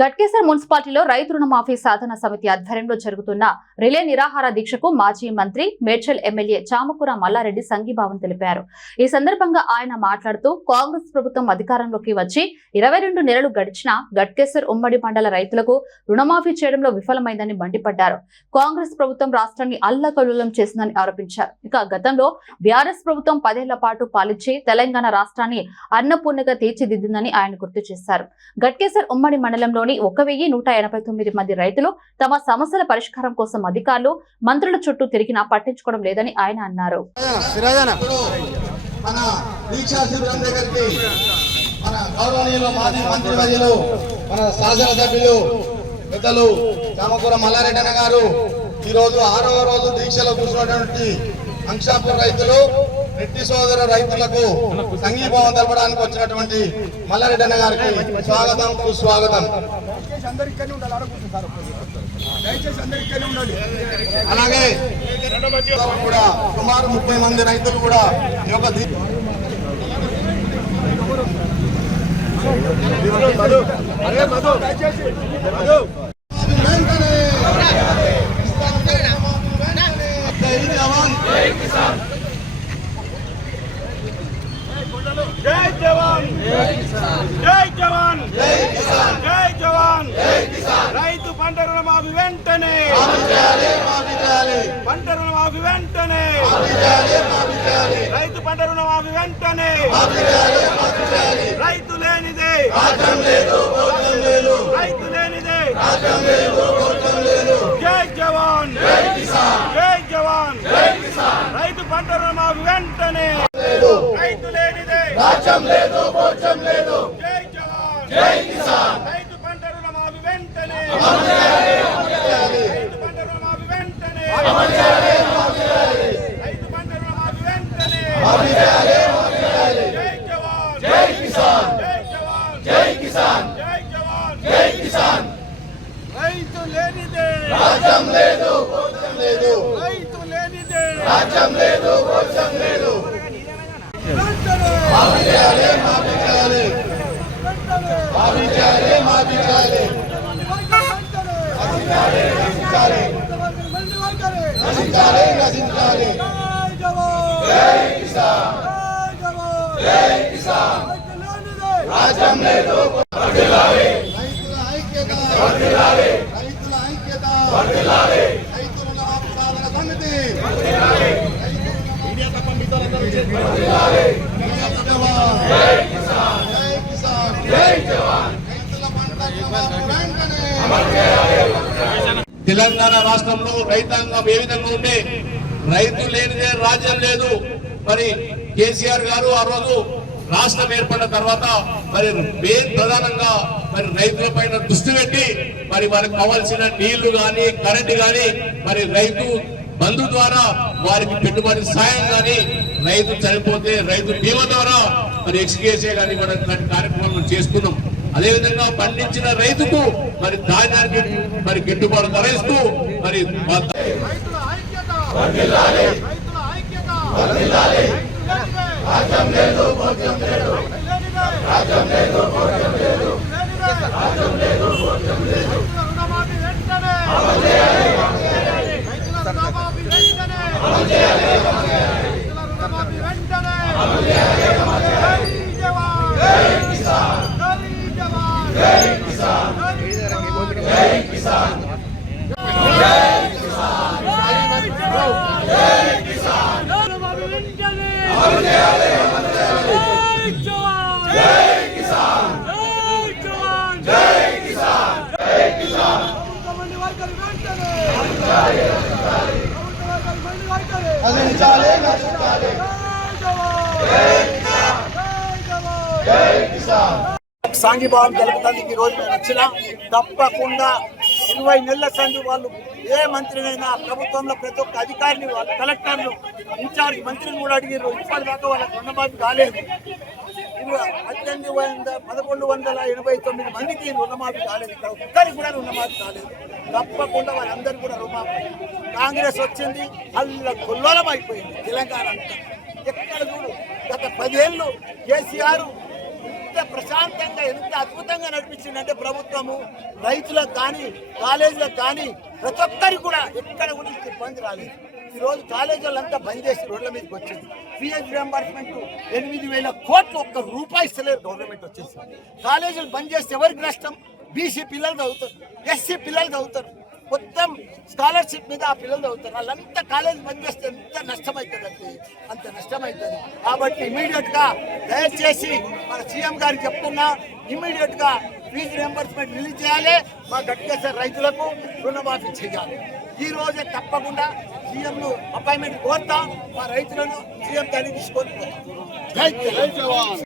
గట్కేసర్ మున్సిపాలిటీలో రైతు రుణమాఫీ సాధన సమితి ఆధ్వర్యంలో జరుగుతున్న రిలే నిరాహార దీక్షకు మాజీ మంత్రి మేడ్చల్ ఎమ్మెల్యే చామకూర మల్లారెడ్డి సంఘీభావం తెలిపారు. ఈ సందర్భంగా ఆయన మాట్లాడుతూ కాంగ్రెస్ ప్రభుత్వం అధికారంలోకి వచ్చి ఇరవై రెండు నెలలు గడిచినా గట్కేసర్ ఉమ్మడి మండల రైతులకు రుణమాఫీ చేయడంలో విఫలమైందని మండిపడ్డారు. కాంగ్రెస్ ప్రభుత్వం రాష్ట్రాన్ని అల్లకల్లోలం చేసిందని ఆరోపించారు. ఇక గతంలో బీఆర్ఎస్ ప్రభుత్వం పదేళ్ళ పాటు పాలించి తెలంగాణ రాష్ట్రాన్ని అన్నపూర్ణగా తీర్చిదిద్దిందని ఆయన గుర్తు చేశారు. గట్కేసర్ ఉమ్మడి మండలంలో జిల్లాలోని ఒక వెయ్యి నూట ఎనభై తొమ్మిది మంది రైతులు తమ సమస్యల పరిష్కారం కోసం అధికారులు మంత్రుల చుట్టూ తిరిగినా పట్టించుకోవడం లేదని ఆయన అన్నారు. పెద్దలు మల్లారెడ్డి గారు ఈరోజు ఆరవ రోజు దీక్షలో కూర్చున్నటువంటి అంశాపూర్ రైతులు రెడ్డి సోదర రైతులకు సంఘీభావం తెలపడానికి వచ్చినటువంటి మల్లారెడ్డి అన్న గారికి స్వాగతం సుస్వాగతం. అలాగే కూడా సుమారు ముప్పై మంది రైతులు కూడా ఈ యొక్క దయచేసి మధు వెంటనే జై జవాన్ జై జవాన్ జై జవాన్! జై జవాన్! రైతు పంట రుణమాఫీ వెంటనే! పంట రుణమాఫీ వెంటనే! రైతు పంట రుణమాఫీ వెంటనే! రైతు లేనిదే! రైతు లేనిదే! జై జవాన్! జై జవాన్! రైతు పంట రుణమాఫీ వెంటనే! రాజ్యం లేదు భోజనం లేదు. జై జవాన్! జై కిసాన్! రైతు పంట రుణమాఫీ వెంటనే! రైతు పంట రుణమాఫీ వెంటనే! రైతు పంట రుణమాఫీ వెంటనే! జై జవాన్! జై కిసాన్! జై జవాన్! జై కిసాన్! జై జవాన్! జై కిసాన్! రైతు లేనిదే! రాజ్యం లేదు భోజనం లేదు. రైతు లేనిదే! రాజ్యం లేదు భోజనం లేదు. రాజ్యం లేదు రైతుల ఐక్యత. రైతుల ఐక్యత. రైతుల తెలంగాణ రాష్ట్రంలో రైతాంగం ఏ విధంగా ఉంటే రైతు లేనిదే రాజ్యం లేదు. మరి కేసీఆర్ గారు ఆ రోజు రాష్ట్రం ఏర్పడిన తర్వాత మరి మెయిన్ ప్రధానంగా మరి రైతుల పైన దృష్టి పెట్టి మరి వారికి కావాల్సిన నీళ్ళు కానీ కరెంట్ కానీ మరి రైతు బంధు ద్వారా వారికి పెట్టుబడి సాయం కానీ రైతు చనిపోతే రైతు బీమా ద్వారా మరి ఎక్స్కేసే కానీ మనం కార్యక్రమాలు చేసుకున్నాం. అదేవిధంగా పండించిన రైతుకు మరి ధాన్యానికి మరి గిట్టుబాటు ధర ఇస్తూ మరి మా- రైతుల ఐక్యత రైతుల రాజ్యం లేదు భోజనం లేదు రాజ్యం లేదు భోజనం లేదు రాజ్యం లేదు భోజనం లేదు రైతుల రుణమాఫీ వెంటనే రైతుల రుణమాఫీ వెంటనే రైతుల రుణమాఫీ వెంటనే జై జవాన్ జై కిసాన్ జై జవాన్ జై కిసాన్ జై కిసాన్ నశించాలి నశించాలి సాంఘీభావం తెలుపడానికి ఈ రోజు మేము వచ్చిన తప్పకుండా ఇరవై నెలల సంది వాళ్ళు ఏ మంత్రినైనా ప్రభుత్వంలో ప్రతి ఒక్క అధికారిని వాళ్ళు కలెక్టర్లు ఇన్ఛార్జ్ మంత్రిని కూడా అడిగారు ఇప్పటిదాకా వాళ్ళకి రుణమాఫీ కాలేదు. పద్దెనిమిది వంద పదకొండు వందల ఎనభై తొమ్మిది మందికి రుణమాఫీ కాలేదు. ఇక్కడ ఒక్కరికి కూడా రుణమాఫీ కాలేదు. తప్పకుండా వాళ్ళందరూ కూడా రుణమాఫీ కాంగ్రెస్ వచ్చింది అల్ల కొల్లోలం అయిపోయింది తెలంగాణ అంతా. ఎక్కడ చూడు గత పదేళ్ళు కేసీఆర్ ఎంత ప్రశాంతంగా ఎంత అద్భుతంగా నడిపించిందంటే ప్రభుత్వము రైతులకు కానీ కాలేజీలకు కానీ ప్రతి ఒక్కరికి కూడా ఎక్కడ కూడా ఇబ్బంది రాలేదు. ఈరోజు కాలేజీలంతా బంద్ చేసి రోడ్ల మీదకి వచ్చింది. ఫీఎస్ రియంబర్స్మెంట్ ఎనిమిది వేల కోట్లు ఒక్క రూపాయి ఇస్తలేదు గవర్నమెంట్ వచ్చేసి కాలేజీలు బంద్ చేస్తే ఎవరికి నష్టం? బీసీ పిల్లలు చదువుతారు ఎస్సీ పిల్లలు చదువుతారు. మొత్తం స్కాలర్షిప్ మీద ఆ పిల్లలు చదువుతారు. వాళ్ళంతా కాలేజ్ బంద్ చేస్తే ఎంత నష్టం అంత నష్టం అవుతుంది కాబట్టి ఇమీడియట్గా దయచేసి మన సీఎం గారికి చెప్తున్నా ఇమీడియట్గా ఫీజు రియంబర్స్మెంట్ రిలీజ్ చేయాలి. మా గట్టికేసర్ రైతులకు రుణమాఫీ చేయాలి. ఈ రోజే తప్పకుండా సీఎంను అపాయింట్మెంట్ కోరుతాం. మా రైతులను సీఎం దాన్ని తీసుకొని